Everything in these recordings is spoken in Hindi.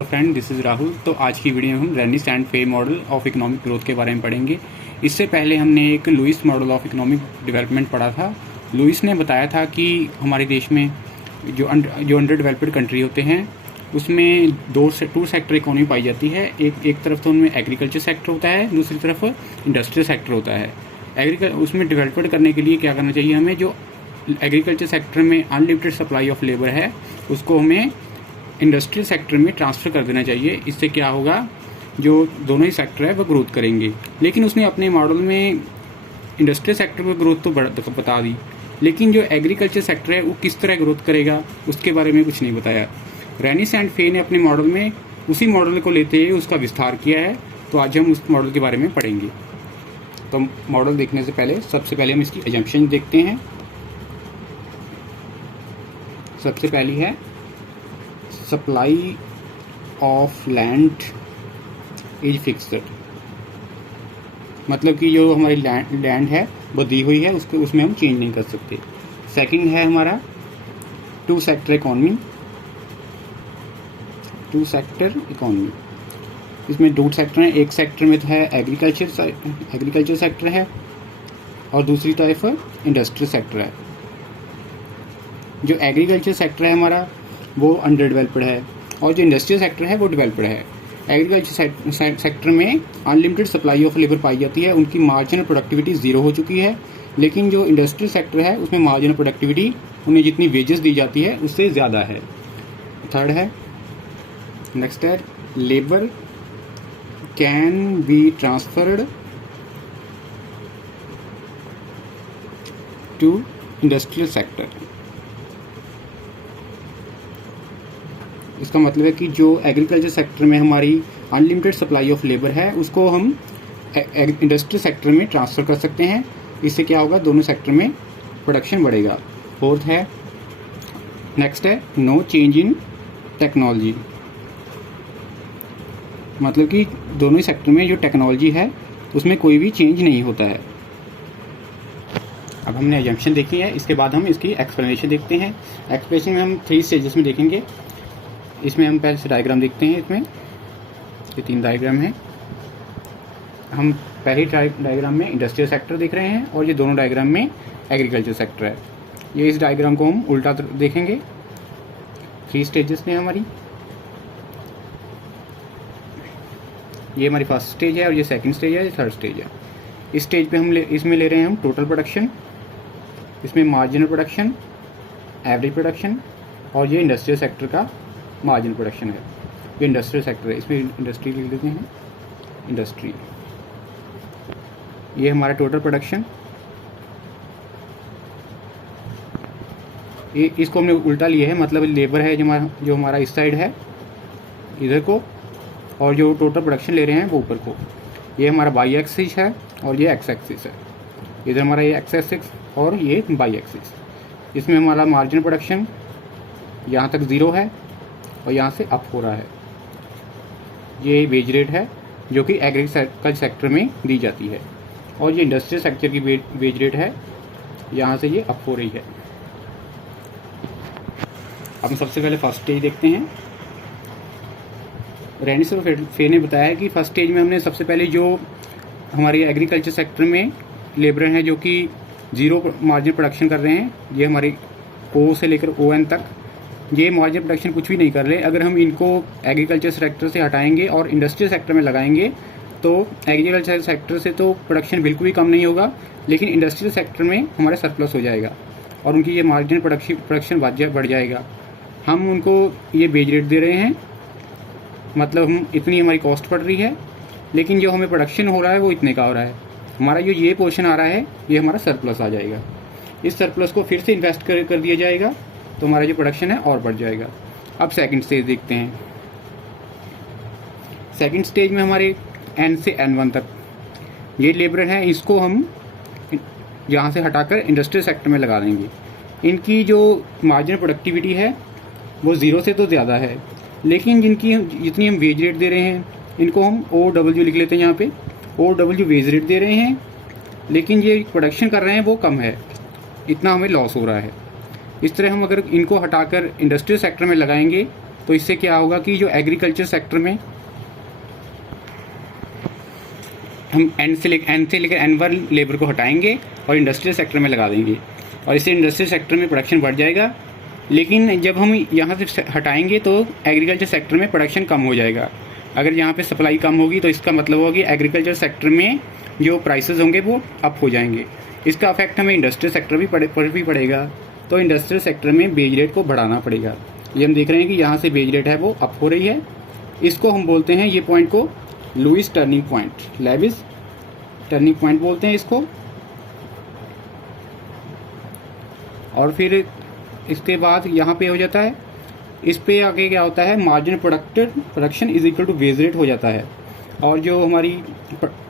Friend, this is Rahul. तो आज की वीडियो में हम रेनिस एंड फे मॉडल ऑफ इकोनॉमिक ग्रोथ के बारे में पढ़ेंगे। इससे पहले हमने एक Lewis model of economic development पढ़ा था। लुइस ने बताया था कि हमारे देश में जो अंडर डेवलप्ड कंट्री होते हैं उसमें टू सेक्टर इकोनॉमी पाई जाती है। एक तरफ तो उनमें एग्रीकल्चर सेक्टर होता है, दूसरी तरफ इंडस्ट्रियल सेक्टर होता है। उसमें डेवलपमेंट करने के लिए क्या करना चाहिए हमें, जो एग्रीकल्चर सेक्टर में अनलिमिटेड सप्लाई ऑफ लेबर है उसको हमें इंडस्ट्रियल सेक्टर में ट्रांसफ़र कर देना चाहिए। इससे क्या होगा, जो दोनों ही सेक्टर है वह ग्रोथ करेंगे। लेकिन उसने अपने मॉडल में इंडस्ट्रियल सेक्टर पर ग्रोथ तो बता दी, लेकिन जो एग्रीकल्चर सेक्टर है वो किस तरह ग्रोथ करेगा उसके बारे में कुछ नहीं बताया। रेनिस एंड फे ने अपने मॉडल में उसी मॉडल को लेते हुए उसका विस्तार किया है। तो आज हम उस मॉडल के बारे में पढ़ेंगे। तो मॉडल देखने से पहले सबसे पहले हम इसकी एजम्पशन देखते हैं। सबसे पहली है supply of land is fixed, मतलब कि जो हमारी लैंड है वो दी हुई है, उसमें हम चेंज नहीं कर सकते। सेकंड है हमारा टू सेक्टर इकोनॉमी। इसमें दो सेक्टर हैं, एक सेक्टर में तो है एग्रीकल्चर सेक्टर है और दूसरी तरफ इंडस्ट्रियल सेक्टर है। जो एग्रीकल्चर सेक्टर है हमारा वो अंडर डेवलप्ड है और जो इंडस्ट्रियल सेक्टर है वो डेवलप्ड है। एग्रीकल्चर सेक्टर में अनलिमिटेड सप्लाई ऑफ लेबर पाई जाती है, उनकी मार्जिनल प्रोडक्टिविटी ज़ीरो हो चुकी है। लेकिन जो इंडस्ट्रियल सेक्टर है उसमें मार्जिनल प्रोडक्टिविटी, उन्हें जितनी वेजेस दी जाती है उससे ज़्यादा है। थर्ड है, नेक्स्ट है labour can be transferred to industrial sector. इसका मतलब है कि जो एग्रीकल्चर सेक्टर में हमारी अनलिमिटेड सप्लाई ऑफ लेबर है उसको हम इंडस्ट्रियल सेक्टर में ट्रांसफ़र कर सकते हैं। इससे क्या होगा, दोनों सेक्टर में प्रोडक्शन बढ़ेगा। फोर्थ है, नेक्स्ट है नो चेंज इन टेक्नोलॉजी, मतलब कि दोनों ही सेक्टर में जो टेक्नोलॉजी है उसमें कोई भी चेंज नहीं होता है। अब हमने एजम्पशन देखी है, इसके बाद हम इसकी एक्सप्लेनेशन देखते हैं। एक्सप्लेनेशन में हम 3 स्टेजेस में देखेंगे। इसमें हम पहले से डायग्राम देखते हैं। इसमें ये 3 डायग्राम हैं। हम पहली डायग्राम में इंडस्ट्रियल सेक्टर देख रहे हैं और ये दोनों डायग्राम में एग्रीकल्चर सेक्टर है। ये इस डायग्राम को हम उल्टा देखेंगे। 3 स्टेजेस में हमारी, ये हमारी फर्स्ट स्टेज है और ये सेकंड स्टेज है, ये थर्ड स्टेज है। इस स्टेज पे इसमें ले रहे हैं हम टोटल प्रोडक्शन, इसमें मार्जिनल प्रोडक्शन, एवरेज प्रोडक्शन और ये इंडस्ट्रियल सेक्टर का मार्जिन प्रोडक्शन है। ये इंडस्ट्रियल सेक्टर है, इसमें इंडस्ट्री लिख देते हैं, इंडस्ट्री। ये हमारा टोटल प्रोडक्शन, ये इसको हमने उल्टा लिया है, मतलब लेबर है जो हमारा इस साइड है इधर को, और जो टोटल प्रोडक्शन ले रहे हैं वो ऊपर को। ये हमारा बाई एक्सिस है और ये एक्स एक्सिस है। इधर हमारा ये एक्स एक्सिस और ये बाई एक्सिस। इसमें हमारा मार्जिन प्रोडक्शन यहाँ तक 0 है और यहाँ से अप हो रहा है। ये वेज रेट है जो कि एग्रीकल्चर सेक्टर में दी जाती है और ये इंडस्ट्रियल सेक्टर की वेज रेट है, यहाँ से ये अप हो रही है। अब हम सबसे पहले फर्स्ट स्टेज देखते हैं। रेनिस और फे ने बताया है कि फर्स्ट स्टेज में हमने सबसे पहले जो हमारी एग्रीकल्चर सेक्टर में लेबर हैं जो कि 0 मार्जिन प्रोडक्शन कर रहे हैं, ये हमारी O से लेकर ON तक ये मार्जिन प्रोडक्शन कुछ भी नहीं कर रहे। अगर हम इनको एग्रीकल्चर सेक्टर से हटाएंगे और इंडस्ट्रियल सेक्टर में लगाएंगे तो एग्रीकल्चर सेक्टर से तो प्रोडक्शन बिल्कुल भी कम नहीं होगा, लेकिन इंडस्ट्रियल सेक्टर में हमारा सरप्लस हो जाएगा और उनकी ये मार्जिन प्रोडक्शन बढ़ जाएगा। हम उनको ये वेज रेट दे रहे हैं, मतलब हम इतनी हमारी कॉस्ट पड़ रही है, लेकिन जो हमें प्रोडक्शन हो रहा है वो इतने का हो रहा है। हमारा जो ये पोर्शन आ रहा है ये हमारा सरप्लस आ जाएगा। इस सरप्लस को फिर से इन्वेस्ट कर दिया जाएगा तो हमारा जो प्रोडक्शन है और बढ़ जाएगा। अब सेकंड स्टेज देखते हैं। सेकंड स्टेज में हमारे N से N1 तक ये लेबर हैं, इसको हम यहाँ से हटाकर इंडस्ट्रियल सेक्टर में लगा देंगे। इनकी जो मार्जिनल प्रोडक्टिविटी है वो 0 से तो ज़्यादा है, लेकिन जितनी हम वेज रेट दे रहे हैं इनको हम OW लिख लेते हैं। यहाँ पे OW वेज रेट दे रहे हैं, लेकिन ये प्रोडक्शन कर रहे हैं वो कम है, इतना हमें लॉस हो रहा है। इस तरह हम अगर इनको हटाकर इंडस्ट्रियल सेक्टर में लगाएंगे तो इससे क्या होगा कि जो एग्रीकल्चर सेक्टर में हम एन से लेकर एन वन लेबर को हटाएंगे और इंडस्ट्रियल सेक्टर में लगा देंगे, और इससे इंडस्ट्रियल सेक्टर में प्रोडक्शन बढ़ जाएगा। लेकिन जब हम यहाँ से हटाएंगे तो एग्रीकल्चर सेक्टर में प्रोडक्शन कम हो जाएगा। अगर यहाँ पे सप्लाई कम होगी तो इसका मतलब होगा कि एग्रीकल्चर सेक्टर में जो प्राइसेस होंगे वो अप हो जाएंगे। इसका अफेक्ट हमें इंडस्ट्रियल सेक्टर पर भी पड़ेगा, तो इंडस्ट्रियल सेक्टर में बेज रेट को बढ़ाना पड़ेगा। ये हम देख रहे हैं कि यहाँ से बेज रेट है वो अप हो रही है। इसको हम बोलते हैं, ये पॉइंट को Lewis turning point, Lewis turning point बोलते हैं इसको। और फिर इसके बाद यहाँ पे हो जाता है, इस पे आगे क्या होता है, margin production is equal to wage rate हो जाता है, और जो हमारी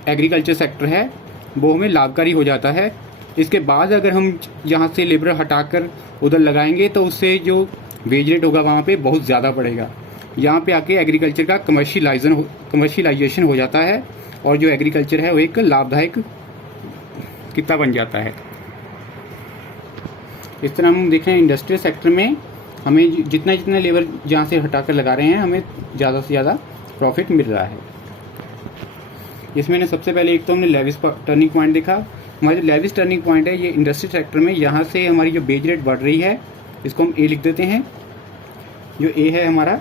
एग्रीकल्चर सेक्टर है वो हमें लाभकारी हो जाता है। इसके बाद अगर हम यहाँ से लेबर हटाकर उधर लगाएंगे तो उससे जो वेज रेट होगा वहाँ पे बहुत ज़्यादा पड़ेगा। यहाँ पे आके एग्रीकल्चर का कमर्शियलाइजेशन हो जाता है, और जो एग्रीकल्चर है वो एक लाभदायक कितना बन जाता है। इस तरह हम देख रहे हैं इंडस्ट्रियल सेक्टर में हमें जितना लेबर जहाँ से हटाकर लगा रहे हैं हमें ज़्यादा से ज़्यादा प्रॉफिट मिल रहा है। इसमें सबसे पहले एक तो हमने लेविस टर्निंग पॉइंट देखा। हमारा जो लेविस टर्निंग पॉइंट है ये इंडस्ट्रियल सेक्टर में, यहाँ से हमारी जो बेज रेट बढ़ रही है इसको हम ए लिख देते हैं। जो ए है हमारा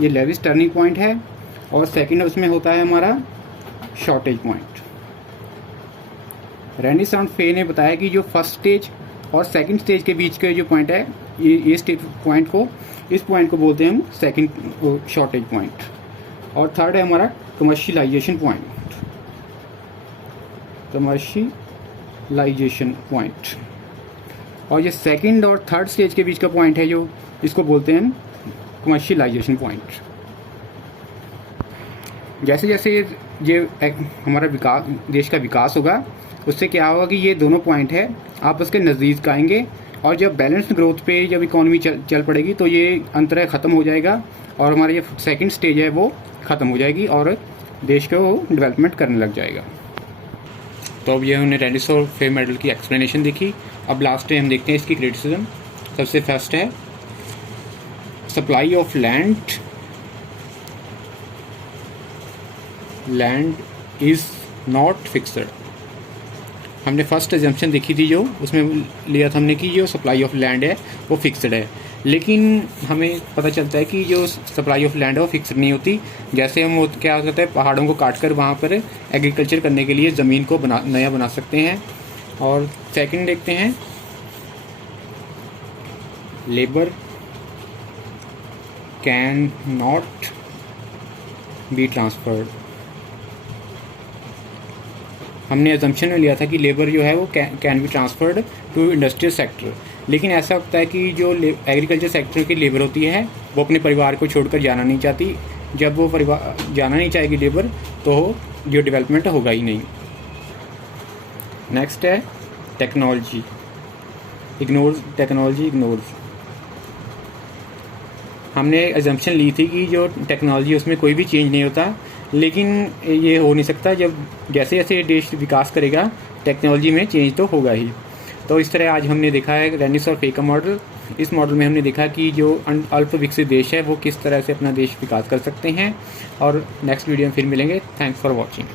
ये लेविस टर्निंग पॉइंट है, और सेकंड उसमें होता है हमारा शॉर्टेज पॉइंट। रेनिसांस फे ने बताया कि जो फर्स्ट स्टेज और सेकंड स्टेज के बीच का जो पॉइंट है ये स्टेज पॉइंट को, इस पॉइंट को बोलते हैं हम सेकंड शॉर्टेज पॉइंट। और थर्ड है हमारा कमर्शियलाइजेशन पॉइंट, और ये सेकंड और थर्ड स्टेज के बीच का पॉइंट है जो इसको बोलते हैं हम कमर्शियलाइजेशन पॉइंट। जैसे जैसे ये हमारा विकास, देश का विकास होगा, उससे क्या होगा कि ये दोनों पॉइंट है आपस के नज़दीक आएंगे, और जब बैलेंस्ड ग्रोथ पे जब इकोनॉमी चल पड़ेगी तो ये अंतर ख़त्म हो जाएगा, और हमारा ये सेकंड स्टेज है वो ख़त्म हो जाएगी और देश को डेवलपमेंट करने लग जाएगा। तो अब ये हमने रेनिसांस और फे मॉडल की एक्सप्लेनेशन देखी। अब लास्ट में हम देखते हैं इसकी क्रिटिसिज्म। सबसे फर्स्ट है supply of land is not fixed. हमने फर्स्ट एजम्पशन देखी थी, जो उसमें लिया था हमने कि जो सप्लाई ऑफ लैंड है वो फिक्सड है, लेकिन हमें पता चलता है कि जो सप्लाई ऑफ लैंड है वो फिक्सड नहीं होती। जैसे हम क्या करते हैं, पहाड़ों को काट कर वहाँ पर एग्रीकल्चर करने के लिए ज़मीन को नया बना सकते हैं। और सेकंड देखते हैं, labour can not be transferred. हमने एजम्पशन में लिया था कि लेबर जो है वो can be transferred to industrial sector, लेकिन ऐसा होता है कि जो एग्रीकल्चर सेक्टर की लेबर होती है वो अपने परिवार को छोड़कर जाना नहीं चाहती। जब वो परिवार जाना नहीं चाहेगी लेबर, तो जो डेवलपमेंट होगा ही नहीं। नेक्स्ट है टेक्नोलॉजी इग्नोर्स। हमने एजम्पशन ली थी कि जो टेक्नोलॉजी उसमें कोई भी चेंज नहीं होता, लेकिन ये हो नहीं सकता। जब जैसे जैसे देश विकास करेगा टेक्नोलॉजी में चेंज तो होगा ही। तो इस तरह आज हमने देखा है रेनिसांस और फे का मॉडल। इस मॉडल में हमने देखा कि जो अल्प विकसित देश है वो किस तरह से अपना देश विकास कर सकते हैं। और नेक्स्ट वीडियो में फिर मिलेंगे। Thanks for watching.